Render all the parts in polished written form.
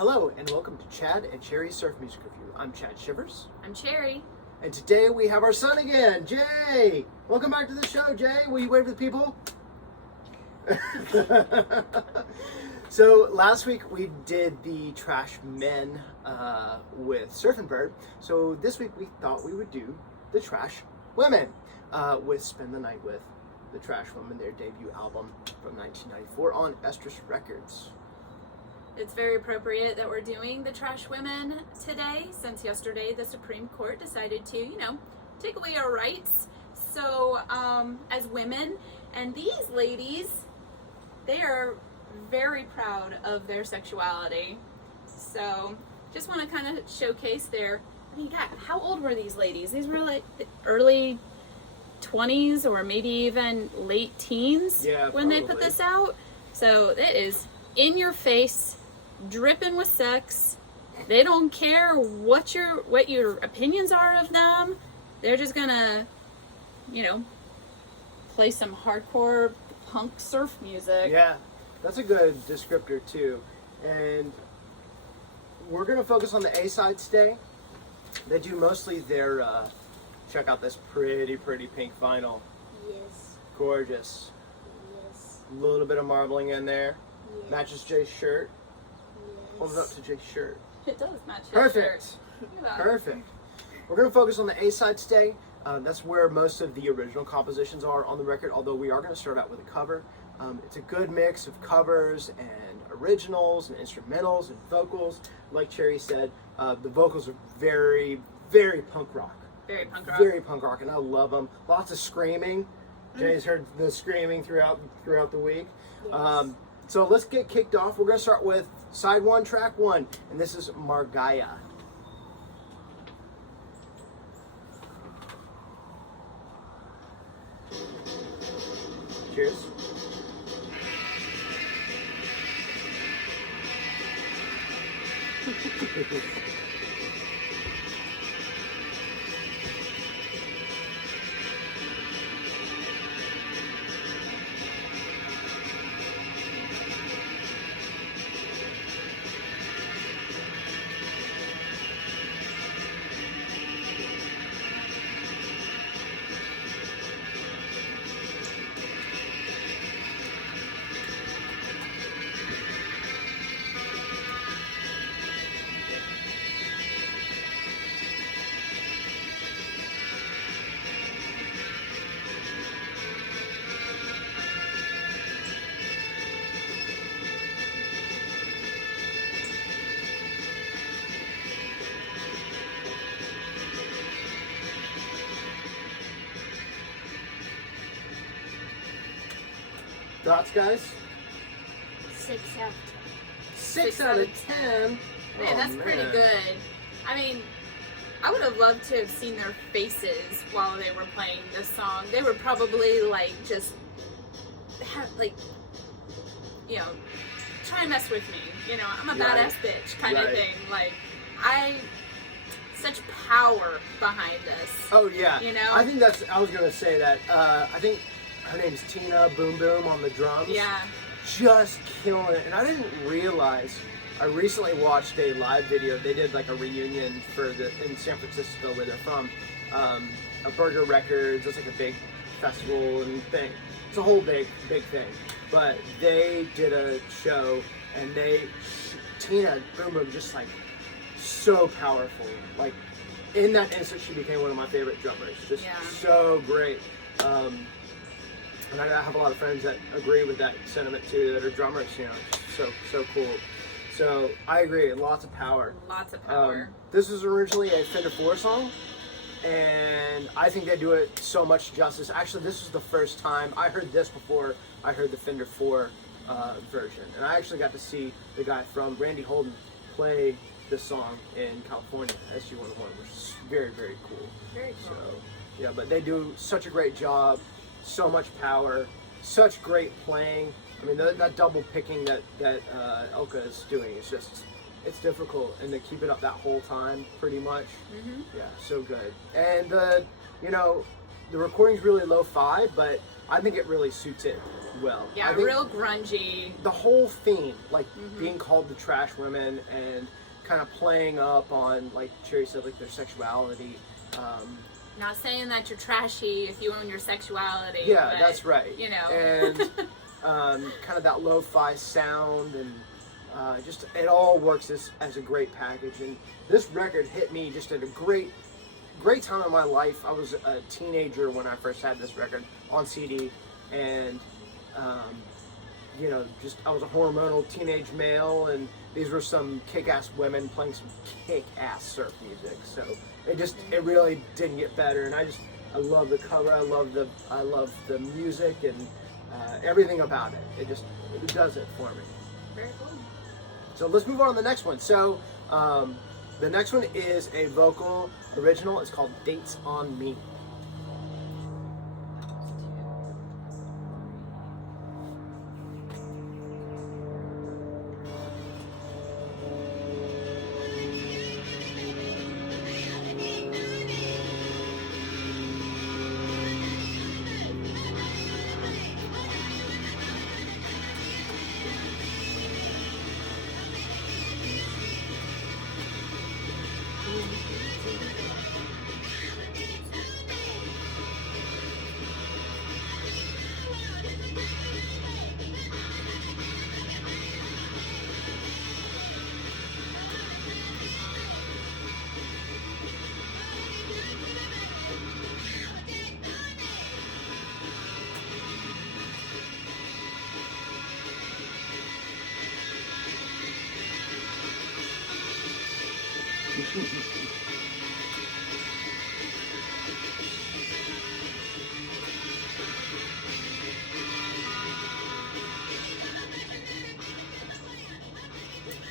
Hello and welcome to Chad and Cherry's Surf Music Review. I'm Chad Shivers. I'm Cherry. And today we have our son again, Jay! Welcome back to the show, Jay. Will you wave to the people? So last week we did the Trashwomen with Surf and Bird. So this week we thought we would do the Trashwomen with Spend the Night with the Trashwomen, their debut album from 1994 on Estrus Records. It's very appropriate that we're doing the Trashwomen today, since yesterday the Supreme Court decided to, take away our rights. So, as women, and these ladies, they are very proud of their sexuality. So, just want to kind of showcase their, God, how old were these ladies? These were like the early 20s or maybe even late teens when they put this out. So, it is in your face, dripping with sex. They don't care what your opinions are of them. They're just gonna, play some hardcore punk surf music. Yeah, that's a good descriptor too. And we're gonna focus on the A-side today. They do mostly their, check out this pretty pink vinyl. Yes. Gorgeous. Yes. A little bit of marbling in there. Yes. Matches Jay's shirt. Yes. Hold it up to Jay's shirt. It does match his Perfect. shirt. Look at that. Perfect. We're going to focus on the A-side today. That's where most of the original compositions are on the record, although we are going to start out with a cover. It's a good mix of covers and originals and instrumentals and vocals. Like Cherry said, the vocals are very punk rock. Very punk rock. Very punk rock, and I love them. Lots of screaming. Jay's heard the screaming throughout the week. Yes. So let's get kicked off. We're going to start with side one, track one, and this is Marguya. Cheers. Thoughts, guys? 6 out of 10. 6 out of 10. Man, that's pretty good. I mean, I would have loved to have seen their faces while they were playing this song. They were probably trying to mess with me. I'm a badass bitch kind of thing. Such power behind this. Oh yeah. I think I was gonna say that. I think her name's Tina Boom Boom on the drums. Yeah. Just killing it. And I didn't realize, I recently watched a live video. They did like a reunion in San Francisco where they're from. A Burger Records. It's like a big festival and thing. It's a whole big thing. But they did a show and Tina Boom Boom just like so powerful. Like in that instant she became one of my favorite drummers. Just so great. And I have a lot of friends that agree with that sentiment too, that are drummers, so cool. So I agree, lots of power. Lots of power. This was originally a Fender 4 song, and I think they do it so much justice. Actually, this was the first time I heard this before I heard the Fender 4 version. And I actually got to see the guy from Randy Holden play this song in California, SG-101, which is very cool. Very cool. So, yeah, but they do such a great job. So much power, such great playing. I mean, that double picking that Elka is doing is just, it's difficult, and to keep it up that whole time, pretty much. Yeah, so good. And the recording's really lo-fi, but I think it really suits it well. Yeah, I think real grungy. the whole theme, like being called the Trashwomen and kind of playing up on, like Cherry said, like their sexuality. Not saying that you're trashy if you own your sexuality. Yeah, but, that's right. You know. And kind of that lo-fi sound, and just it all works as a great package. And this record hit me just at a great time in my life. I was a teenager when I first had this record on CD, and you know, just I was a hormonal teenage male, and these were some kick-ass women playing some kick-ass surf music. So it really didn't get better. And I love the cover. I love the music and everything about it. It does it for me. Very cool. So let's move on to the next one. So the next one is a vocal original. It's called Dates on Me.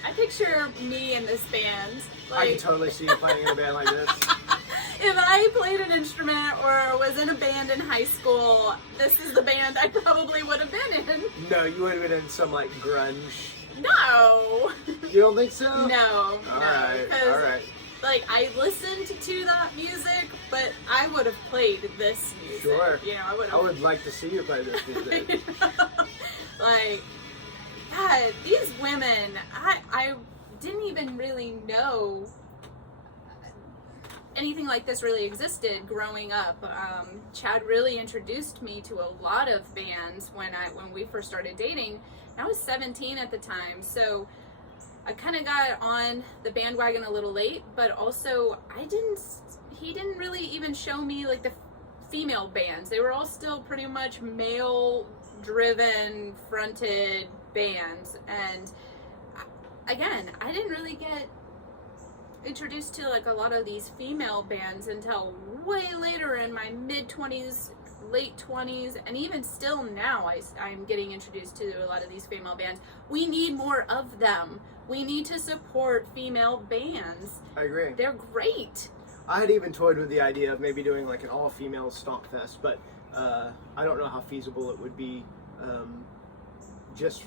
I picture me in this band. I can totally see you playing in a band like this. If I played an instrument or was in a band in high school, this is the band I probably would have been in. No, you would have been in some like grunge. No. You don't think so? No. All right. All right. Like, I listened to that music, but I would have played this music. Sure. You know, I would like to see you play this music. Like, God, these women, I didn't even really know anything like this really existed growing up. Chad really introduced me to a lot of bands when we first started dating. I was 17 at the time, so I kind of got on the bandwagon a little late, but also he didn't really even show me like the female bands. They were all still pretty much male driven fronted bands, and again, I didn't really get introduced to like a lot of these female bands until way later in my mid-20s, late 20s, and even still now I'm getting introduced to a lot of these female bands. We need more of them. We need to support female bands. I agree. They're great. I had even toyed with the idea of maybe doing like an all-female Stomp Fest, but I don't know how feasible it would be, just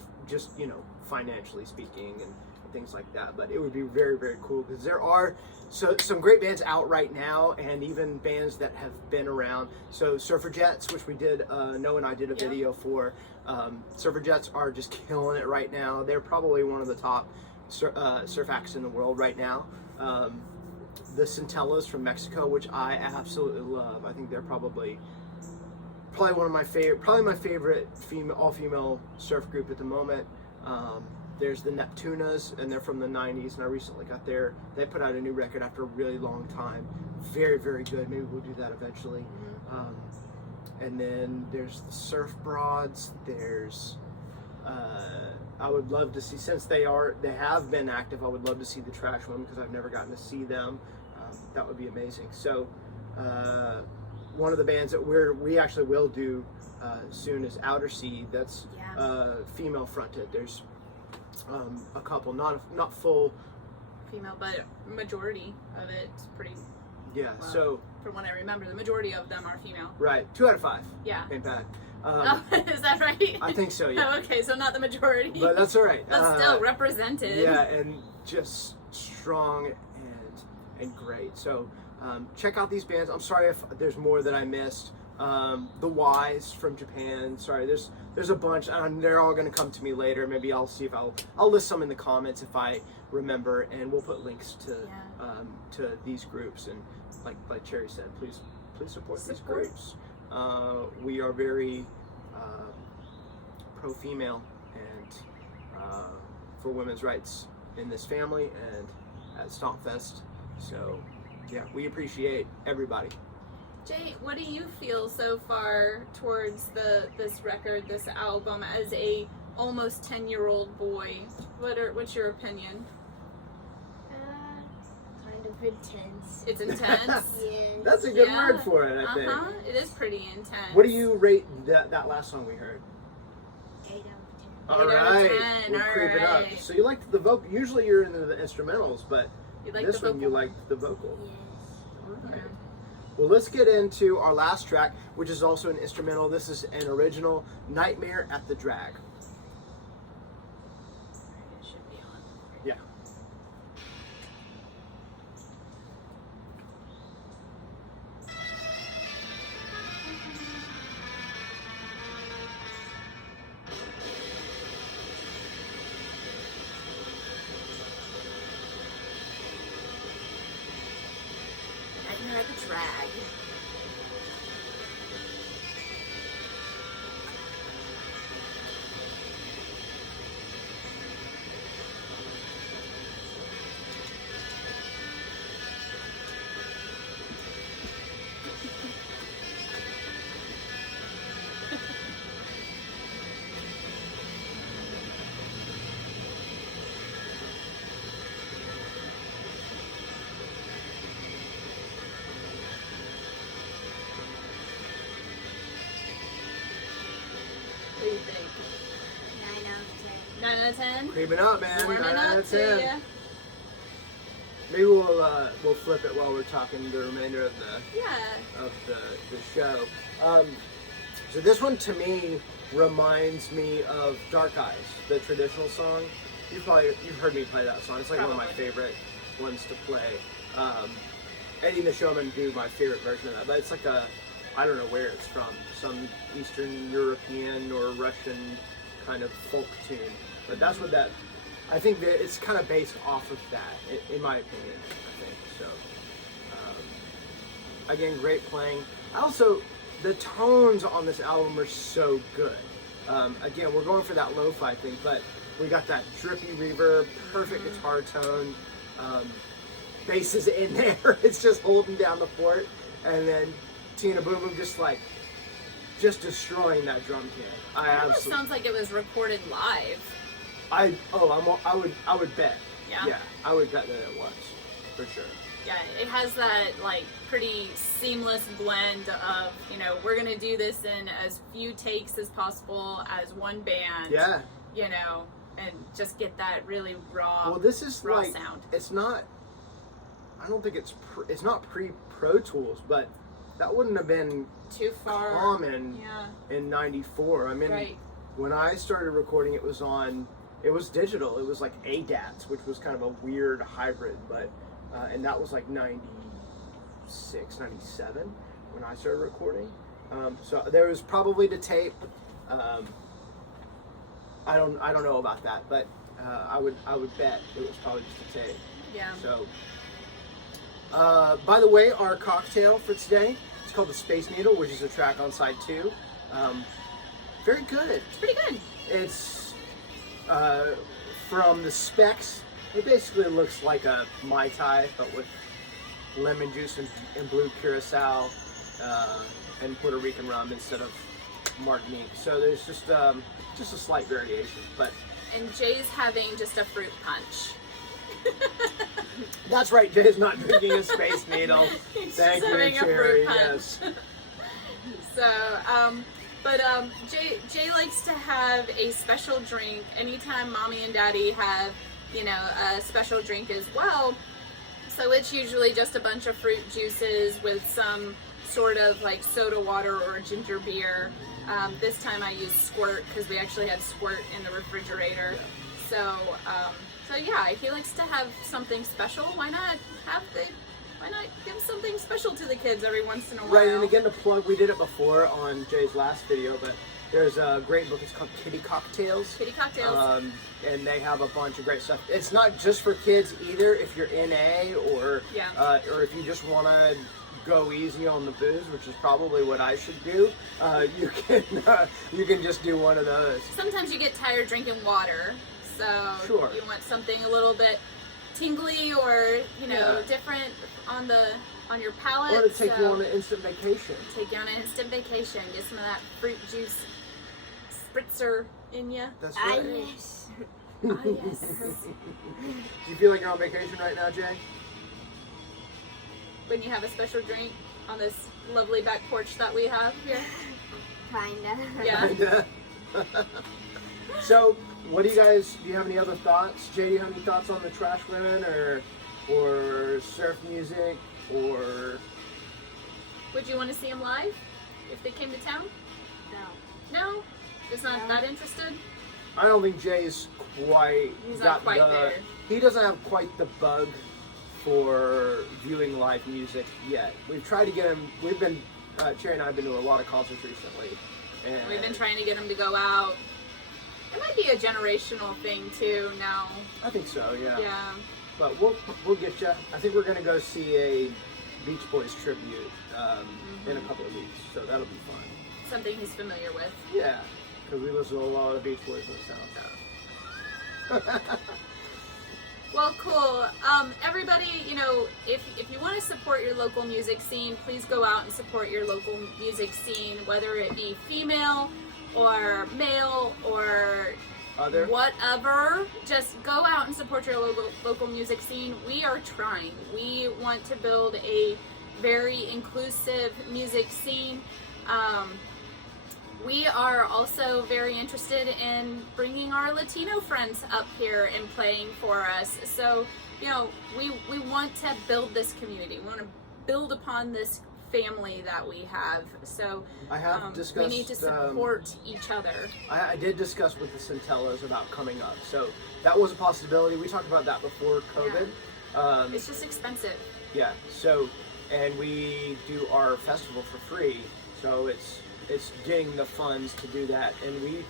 you know, financially speaking and things like that. But it would be very, very cool because there are some great bands out right now, and even bands that have been around. So Surferjettes, which we did, Noah and I did a video for. Surferjettes are just killing it right now. They're probably one of the top surf acts in the world right now. The Centellas from Mexico, which I absolutely love. I think they're probably one of my favorite all-female surf group at the moment. There's the Neptunas, and they're from the 90s, and I recently got they put out a new record after a really long time. Very, very good. Maybe we'll do that eventually. And then there's the Surf Broads. There's I would love to see, since they have been active, I would love to see the Trashwomen because I've never gotten to see them. That would be amazing. So one of the bands that we actually will do soon is Outer Sea. That's female fronted. There's a couple, not full female, but majority of it's pretty. Yeah. Well, so from what I remember, the majority of them are female. Right. 2 out of 5. Yeah. Ain't bad. Is that right? I think so. Yeah. Oh, okay, so not the majority. But that's all right. But still represented. Yeah, and just strong and great. So check out these bands. I'm sorry if there's more that I missed. the Y's from Japan. Sorry, there's a bunch, and they're all going to come to me later. Maybe I'll see if I'll list some in the comments if I remember, and we'll put links to these groups. And like Cherry said, please support these groups. We are very pro-female and for women's rights in this family and at Stomp Fest. So yeah, we appreciate everybody. Jay, what do you feel so far towards this record, this album, as a almost 10-year-old boy? What's your opinion? Kind of intense. It's intense. Yes. That's a good word for it, I think. It is pretty intense. What do you rate that last song we heard? 8 All 8 out of right, 10, we'll all creep it up. right. So you liked the vocal. Usually you're into the instrumentals, but You like this the one you vocal? liked the vocal. Yes. All right. Well, let's get into our last track, which is also an instrumental. This is an original, Nightmare at the Drag. It should be on. Yeah. Nightmare at the Drag. What do you think? 9 out of 10. 9 out of 10? Creeping up, man. Warming 9 out up of to 10. ya. Maybe we'll flip it while we're talking the remainder of Yeah. the show. So this one to me reminds me of Dark Eyes, the traditional song. You've heard me play that song. It's like one of my Probably. favorite ones to play. Eddie and the Showman do my favorite version of that, but it's like I don't know where it's from, some Eastern European or Russian kind of folk tune. But that's what I think that it's kind of based off of that, in my opinion, I think. So, again, great playing. The tones on this album are so good. Again, we're going for that lo-fi thing, but we got that drippy reverb, perfect guitar tone, bass is in there. It's just holding down the fort, and then Tina Boom Boom just destroying that drum kit. It almost sounds like it was recorded live. I would bet. Yeah? I would bet that it was, for sure. Yeah, it has that like pretty seamless blend of, we're gonna do this in as few takes as possible as one band. Yeah. And just get that really raw. Well, this is raw like sound. it's not. I don't think it's not pre-Pro Tools, but that wouldn't have been Too far. common Yeah. in '94. I mean, Right. when I started recording, it was digital. It was like ADATs, which was kind of a weird hybrid, but and that was like 96, 97 when I started recording. So there was probably the tape. I don't know about that, but I would bet it was probably just a tape. Yeah. So, by the way, our cocktail for today is called the Space Needle, which is a track on side 2. Very good. It's pretty good. It's from the specs. It basically looks like a Mai Tai, but with lemon juice and blue curaçao and Puerto Rican rum instead of Martinique. So there's just a slight variation, but And Jay's having just a fruit punch. that's right. Jay's not drinking a Space Needle. He's Thank just you, having a Cherry. fruit punch. Yes. So, Jay likes to have a special drink anytime Mommy and Daddy have, a special drink as well. So it's usually just a bunch of fruit juices with some sort of like soda water or ginger beer. This time I used Squirt because we actually had Squirt in the refrigerator. So yeah, if he likes to have something special, why not have the why not give something special to the kids every once in a while? Right, and again, to plug, we did it before on Jay's last video, but there's a great book. It's called Kitty Cocktails. Kitty Cocktails. And they have a bunch of great stuff. It's not just for kids either. If you're NA or if you just want to go easy on the booze, which is probably what I should do, you can just do one of those. Sometimes you get tired drinking water, so you want something a little bit tingly or different on your palate. Or to take you on an instant vacation. Take you on an instant vacation. Get some of that fruit juice spritzer in you. That's right. Yes. Ah, yes. Do you feel like you're on vacation right now, Jay? When you have a special drink on this lovely back porch that we have here. Kinda. Yeah. Kinda. So, what do you have any other thoughts? Jay, do you have any thoughts on the Trashwomen or surf music or... Would you want to see them live if they came to town? No. No? Just not that interested? I don't think Jay's quite there. He doesn't have quite the bug for viewing live music yet. We've tried to get him. We've been Cherry and I have been to a lot of concerts recently, and we've been trying to get him to go out. It might be a generational thing too. Now. I think so. Yeah. Yeah. But we'll get you. I think we're gonna go see a Beach Boys tribute in a couple of weeks, so that'll be fun. Something he's familiar with. Yeah, because we listen to a lot of Beach Boys in the South. Well, cool. Everybody, if you want to support your local music scene, please go out and support your local music scene, whether it be female or male or Other. whatever. Just go out and support your local music scene. We are trying. We want to build a very inclusive music scene. We are also very interested in bringing our Latino friends up here and playing for us. So, we want to build this community. We want to build upon this family that we have. So, I have discussed, we need to support each other. I did discuss with the Centellas about coming up. So, that was a possibility. We talked about that before COVID. Yeah. It's just expensive. Yeah. So, and we do our festival for free. So, it's getting the funds to do that, and we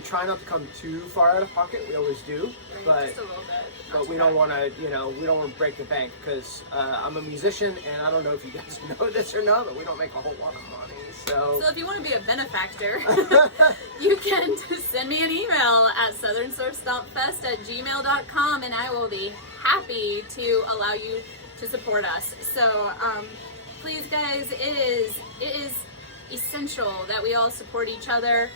try not to come too far out of pocket. We always do, but just a little bit. But we don't want to, we don't want to break the bank, because I'm a musician, and I don't know if you guys know this or not, but we don't make a whole lot of money. So if you want to be a benefactor, you can send me an email at southernsurfstompfest@gmail.com, and I will be happy to allow you to support us. So please, guys, it is essential that we all support each other.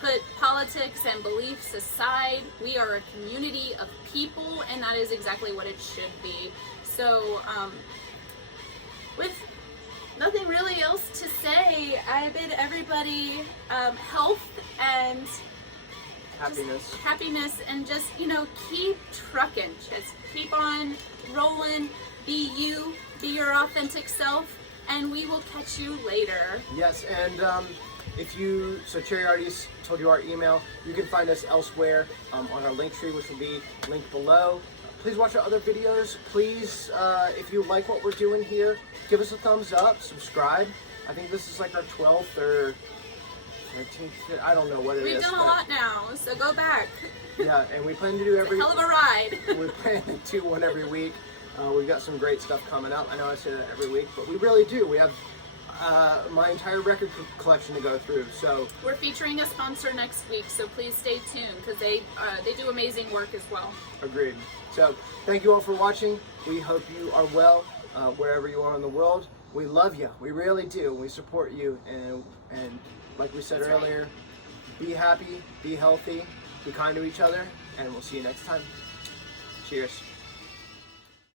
Put politics and beliefs aside. We are a community of people, and that is exactly what it should be. So, with nothing really else to say, I bid everybody health and happiness, and just keep trucking. Just keep on rolling. Be you. Be your authentic self. And we will catch you later. Yes, and so Cherry already told you our email. You can find us elsewhere on our link tree, which will be linked below. Please watch our other videos. Please, if you like what we're doing here, give us a thumbs up, subscribe. I think this is like our 12th or 13th, I don't know what it is. We've done a lot now, so go back. Yeah, and we plan to do it's a hell of a ride. We plan to do one every week. We've got some great stuff coming up. I know I say that every week, but we really do. We have my entire record collection to go through. So we're featuring a sponsor next week, so please stay tuned, because they do amazing work as well. Agreed. So thank you all for watching. We hope you are well wherever you are in the world. We love you. We really do. We support you, and like we said earlier, be happy, be healthy, be kind to each other, and we'll see you next time. Cheers.